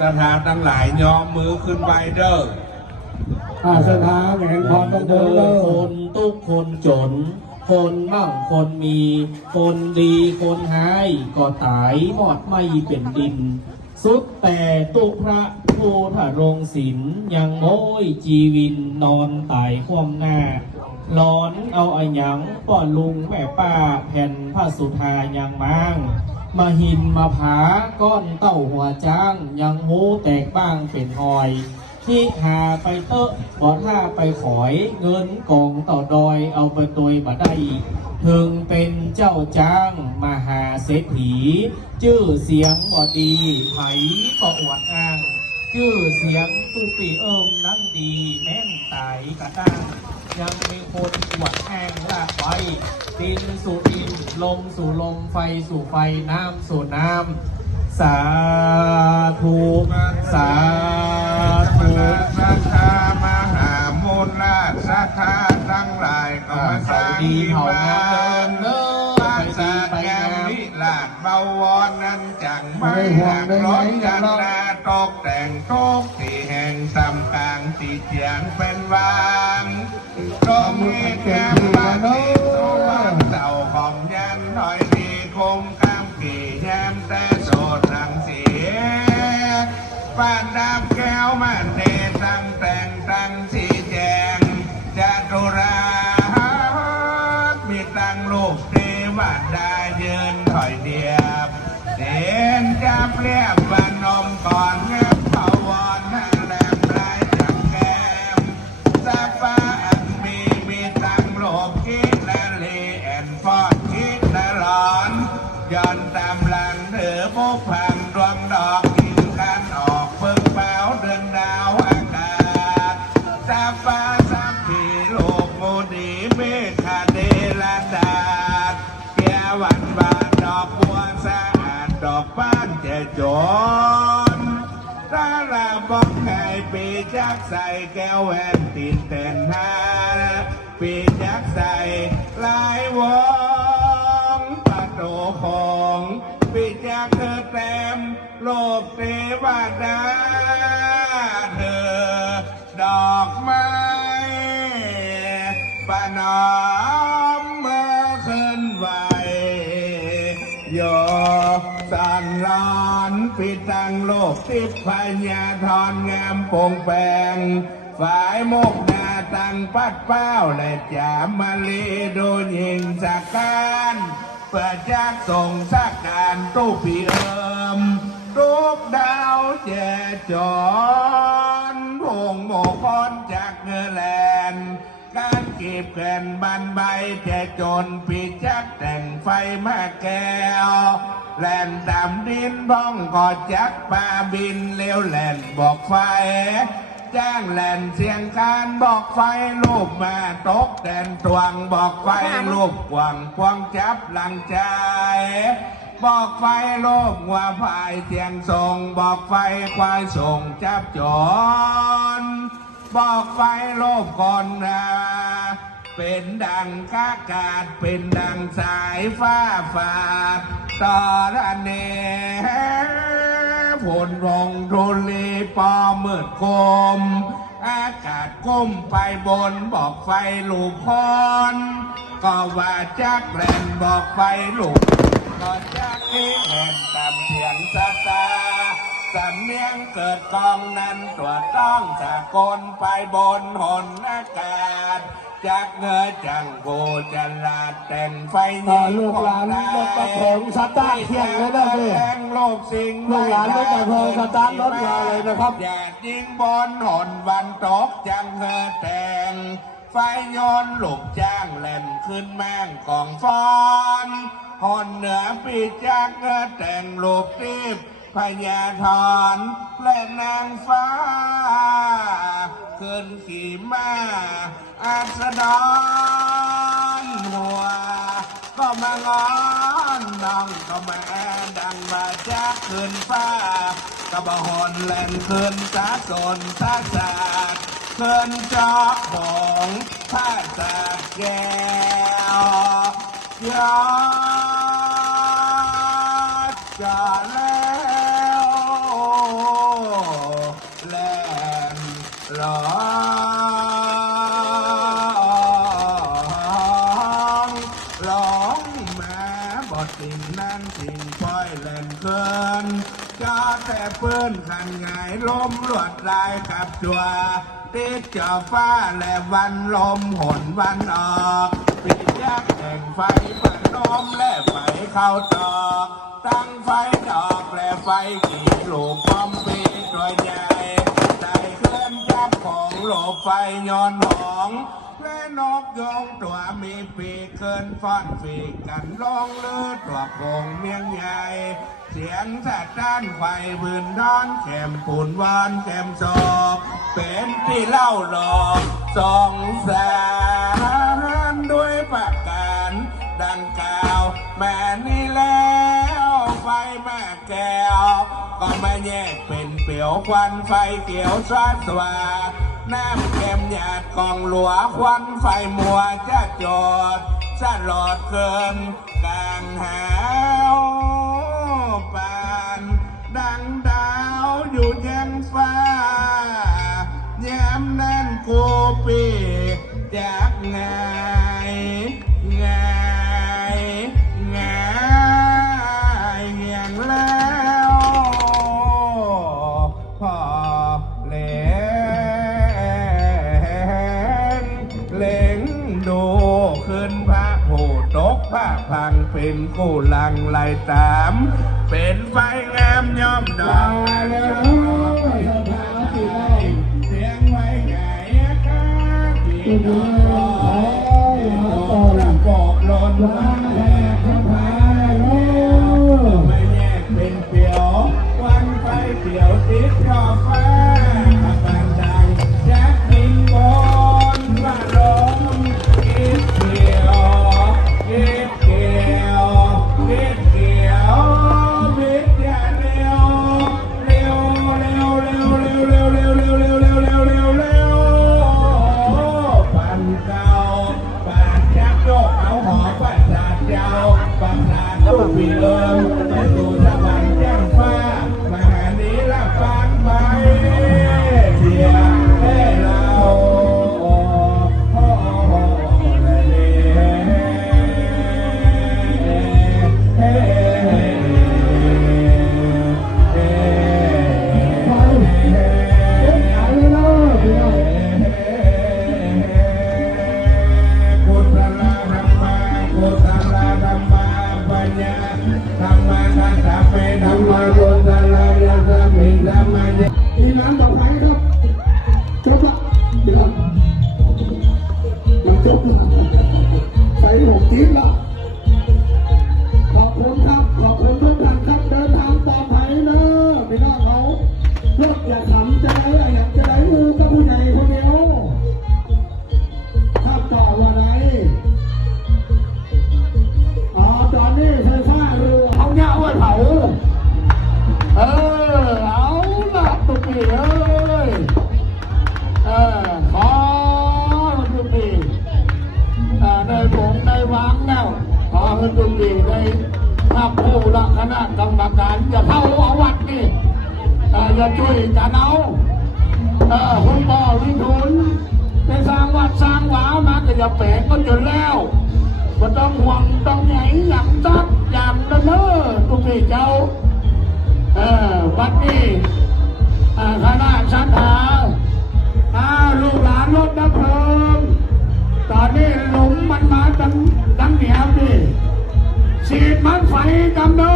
สถานทั้งหลายยอมมือขึ้นไปเด้ออาสถานแห่งความบันเดิเทิงเลินศคนทุกคนจน คนมั่งคนมี คนดีคนหายก็ตายหมดไม่เป็นดิน สุดแต่ตุพระภูทะรงศิลป์ยังโม้ยจีวินนอนตายความหน้าหลอนเอาอะหยังป้อนลุงแม่ป้าแผ่นผ้าสุธายังมาง มาหินมาผาก้อนเต้าหัวจ้าง ยังหูแตกบ้างเป็นหอย ที่หาไปเตอะบ่ท่าไปขอย เงินกองต่อดอยเอาไปตวยบ่ได้ถึงเป็นเจ้าจ้างมหาเศรษฐีชื่อเสียงบ่ดีไผก็อวดอ้าง ชื่อเสียงตุปีเอิมนั่งดีแม่นตายกระด้าง ยังมีคนอวดแห้งลากไว้ดินสู่ดิน ลมสู่ลม ไฟสู่ไฟ น้ำสู่น้ำ สาธุ สาธุสัทธามหามูลนาสัทธาทั้งหลายก็มาสเขาร้างดีที่เขางามเดินอบ้าไปดีสาไปแกงามมิลาดเบาวอนนั้นจังไม่หักรถกันนา ตกแต่งตกที่แห่งสำคัญที่เจียงเป็นวางตรงนี้แก้มปานที่สว่างเต่าของยันหน่อยดีคมกลามกี่แย้มแต่โสดรังเสียบ้านดำแก้วมันเนตั้งแต่ มก่อนงี แก้วแหวนติดแต่นหาปีจักใส่ลายวงปะโตของปีจักเธอแต้มโลกเทวดาเธอ ดอกไม้ปะนอ ปิดตังโลกทิพพญาทอนงามโปร่งแปงฝ่ายมกดาตังปัดเป้าและจามมาลีดูยิงสักการเปิดจากส่งสักการตู้ปีเอิมทุกดาวเจจอ บแผ่นบันใบแต่จนปีจักแต่งไฟมาแก้วแล่นตามดินบ้องกอดจักปลาบินเลี้ยวแล่นบอกไฟจ้างแล่นเสียงคานบอกไฟลูกมาตกแดนตวงบอกไฟลูกกวางควงจับหลังใจบอกไฟโลกว่าพายเสียงส่งบอกไฟควายส่งจับจร บอกไฟโลกก่อนนาเป็นดังกากาศเป็นดังสายฟ้าฝาดต่อระเนฝนลงโดลีปอมืดคมอากาศก้มไปบนบอกไฟลูกพรก็ว่าจักแลนบอกไฟลูกก็จากนี้แห่งตามเสียงสตา สำเนียงเกิดกองนั้นตัวต้องจากกลไปบนหนอากาศจากเงอจังโกจันลาดแต่งไฟอ่าลูกหลานรถกระเพงสตาร์ทเที่ยงเลยนะพี่แงโลกสิงลูกหลานรถกระเพงสตาร์ทรถมาเลยนะครับ อย่ายิงบนหนวันตกจังเงอแต่งไฟโยนลูกจ้างแล่นขึ้นแม่งกองฟอนหอนเหนือปีจักเงอแต่งลูกทิพย์ พญาธรและนางฟ้า ขึ้นขี่ม้าอาสดรหัว ก็มางอนน้องก็มาดังมาจากขึ้นฟ้ากระบะหอนแล่นขึ้นตาสนตาสาดขึ้นจอกบงผ้าสาดแก้วยอดจอดแล้ว หลองหลองแม้บอสิงนั้นสิงปล่อยเล่นเพลินจ้าแต่เพื่อนขันไงล้มลวดลายกับตัวติดจ่อฟ้าและวันลมหนวันออกปิดแยกแห่งไฟเปิดน้อมและไฟเข้าตอกตั้งไฟดอกและไฟขีดลูกพร้อมปีตัวแยก เคลื่อนยับของโลกไฟย้อนหองและนกยงตัวมีปีกเกินฟ้อนฝีกกันลองเลือดตัวโคงเมียงใหญ่ เสียงสะด้านไฟบืนดอนแก้มปูนวานแก้มศอกเป็นที่เล่าหลอกสองแสนด้วยประการดังกล่าวแม่นี ก็ม่แยกเป็นเปลียวควันไฟเขียวสาสวาน้ำเค็มหยาดกองหลัวควันไฟมัวจะจอดสลอดเกินกลางหาวปานดังดาวอยู่ยังฟ้าแย้มนั่นกูปีจากไง ตกพระพังเป็นกู้ลังไล่ตาม เป็นไฟงามย่อมดอกเสียงไว้ไงคะที่ดอกบอกลน Dila ภาพผู้ละคณะกรรมการจะเข้าเอาวัดนี่เอ่อย่าช่วยกันเอาเออคุณพ่อวิทูลไปสร้างวัดสร้างหวามาก็อย่าแปลกก็จนแล้วก็ต้องห่วงต้องไหนอย่างซักอย่างละเนอตุกปีเจ้าเออวันนี้คณะชันหาอ้าลูกหลานรถดับเพลิงตอนนี้หลุมมันมาตั้งตั้งเหนียวนี่ ฉีดมันไฟกำดู